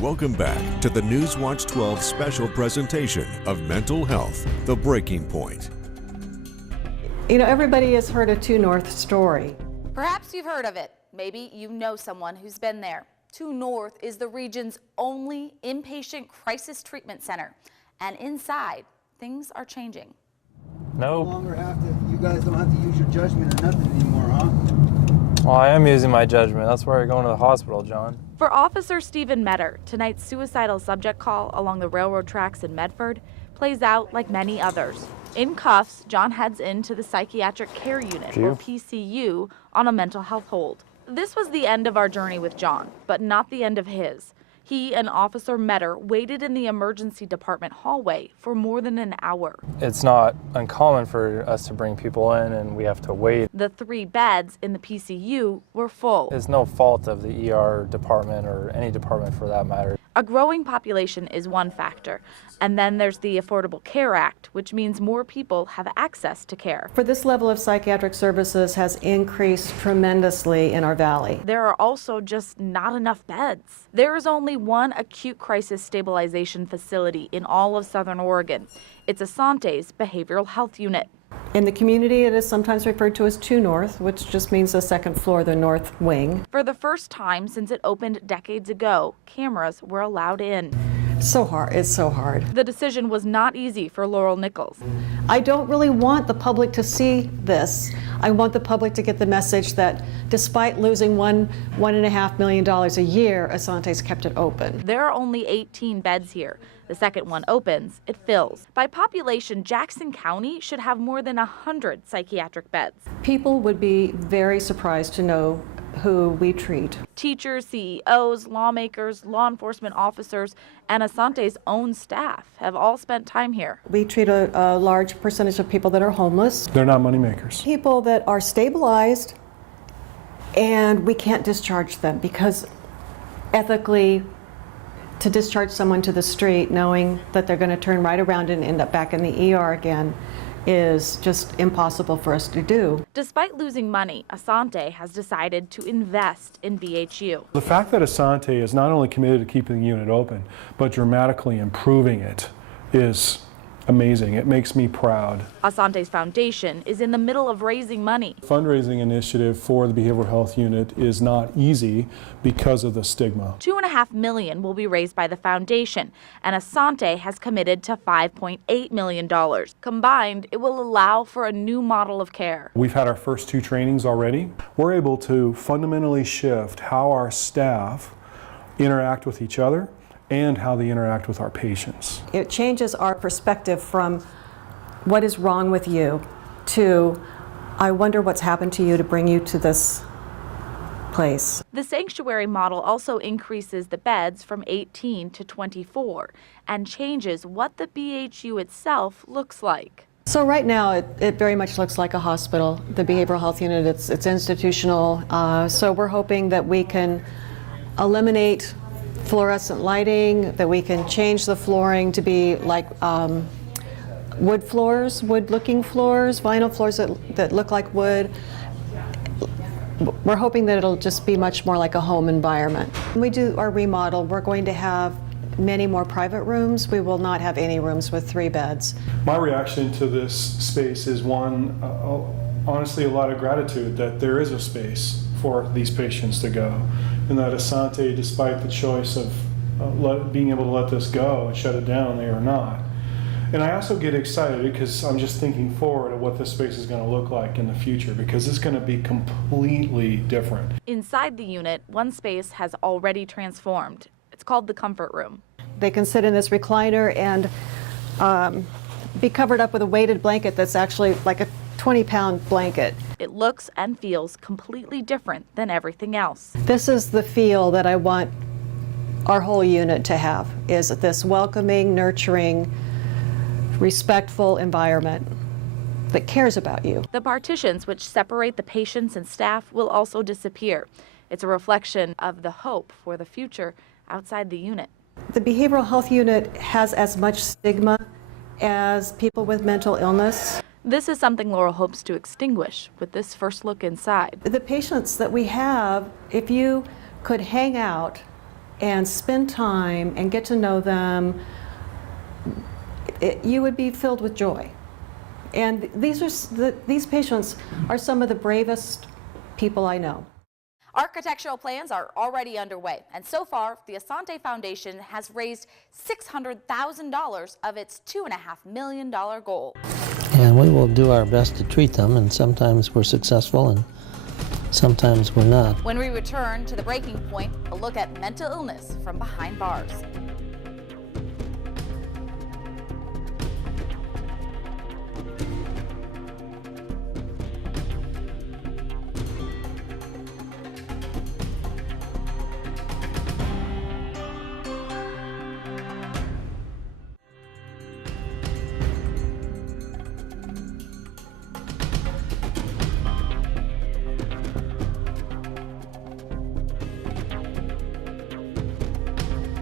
Welcome back to the Newswatch 12 special presentation of Mental Health, The Breaking Point. You know, everybody has heard a 2 North story. Perhaps you've heard of it. Maybe you know someone who's been there. 2 North is the region's only inpatient crisis treatment center. And inside, things are changing. No longer you guys don't have to use your judgment or nothing anymore, huh? Well, I am using my judgment. That's why you're going to the hospital, John. For Officer Stephen Metter, tonight's suicidal subject call along the railroad tracks in Medford plays out like many others. In cuffs, John heads into the Psychiatric Care Unit, or PCU, on a mental health hold. This was the end of our journey with John, but not the end of his. He and Officer Metter waited in the emergency department hallway for more than an hour. It's not uncommon for us to bring people in and we have to wait. The 3 beds in the PCU were full. It's no fault of the ER department or any department for that matter. A growing population is one factor. And then there's the Affordable Care Act, which means more people have access to care. For this level of psychiatric services has increased tremendously in our valley. There are also just not enough beds. There is only one acute crisis stabilization facility in all of Southern Oregon. It's Asante's behavioral health unit. In the community, it is sometimes referred to as 2 North, which just means the second floor, the north wing. For the first time since it opened decades ago, cameras were allowed in. So hard. It's so hard. The decision was not easy for Laurel Nichols. I don't really want the public to see this. I want the public to get the message that despite losing $1.5 million a year, Asante's kept it open. There are only 18 beds here. The second one opens, it fills. By population, Jackson County should have more than 100 psychiatric beds. People would be very surprised to know who we treat. Teachers, CEOs, lawmakers, law enforcement officers, and Asante's own staff have all spent time here. We treat a large percentage of people that are homeless. They're not moneymakers. People that are stabilized, and we can't discharge them because ethically, to discharge someone to the street knowing that they're going to turn right around and end up back in the ER again is just impossible for us to do. Despite losing money, Asante has decided to invest in BHU. The fact that Asante is not only committed to keeping the unit open, but dramatically improving it is amazing. It makes me proud. Asante's foundation is in the middle of raising money. The fundraising initiative for the behavioral health unit is not easy because of the stigma. $2.5 million will be raised by the foundation, and Asante has committed to $5.8 million. Combined, it will allow for a new model of care. We've had our first 2 trainings already. We're able to fundamentally shift how our staff interact with each other and how they interact with our patients. It changes our perspective from what is wrong with you to I wonder what's happened to you to bring you to this place. The sanctuary model also increases the beds from 18 to 24 and changes what the BHU itself looks like. So right now it very much looks like a hospital. The behavioral health unit, it's institutional. So we're hoping that we can eliminate fluorescent lighting, that we can change the flooring to be like wood floors, wood-looking floors, vinyl floors that look like wood. We're hoping that it'll just be much more like a home environment. When we do our remodel, we're going to have many more private rooms. We will not have any rooms with 3 beds. My reaction to this space is one, honestly, a lot of gratitude that there is a space for these patients to go, and that Asante, despite the choice of being able to let this go and shut it down, they are not. And I also get excited because I'm just thinking forward at what this space is going to look like in the future, because it's going to be completely different. Inside the unit, one space has already transformed. It's called the comfort room. They can sit in this recliner and be covered up with a weighted blanket that's actually like a 20-pound blanket. It looks and feels completely different than everything else. This is the feel that I want our whole unit to have, is this welcoming, nurturing, respectful environment that cares about you. The partitions which separate the patients and staff will also disappear. It's a reflection of the hope for the future outside the unit. The behavioral health unit has as much stigma as people with mental illness. This is something Laurel hopes to extinguish with this first look inside. The patients that we have, if you could hang out and spend time and get to know them, you would be filled with joy. And these patients are some of the bravest people I know. Architectural plans are already underway, and so far, the Asante Foundation has raised $600,000 of its $2.5 million goal. And we will do our best to treat them, and sometimes we're successful and sometimes we're not. When we return to The Breaking Point, a look at mental illness from behind bars.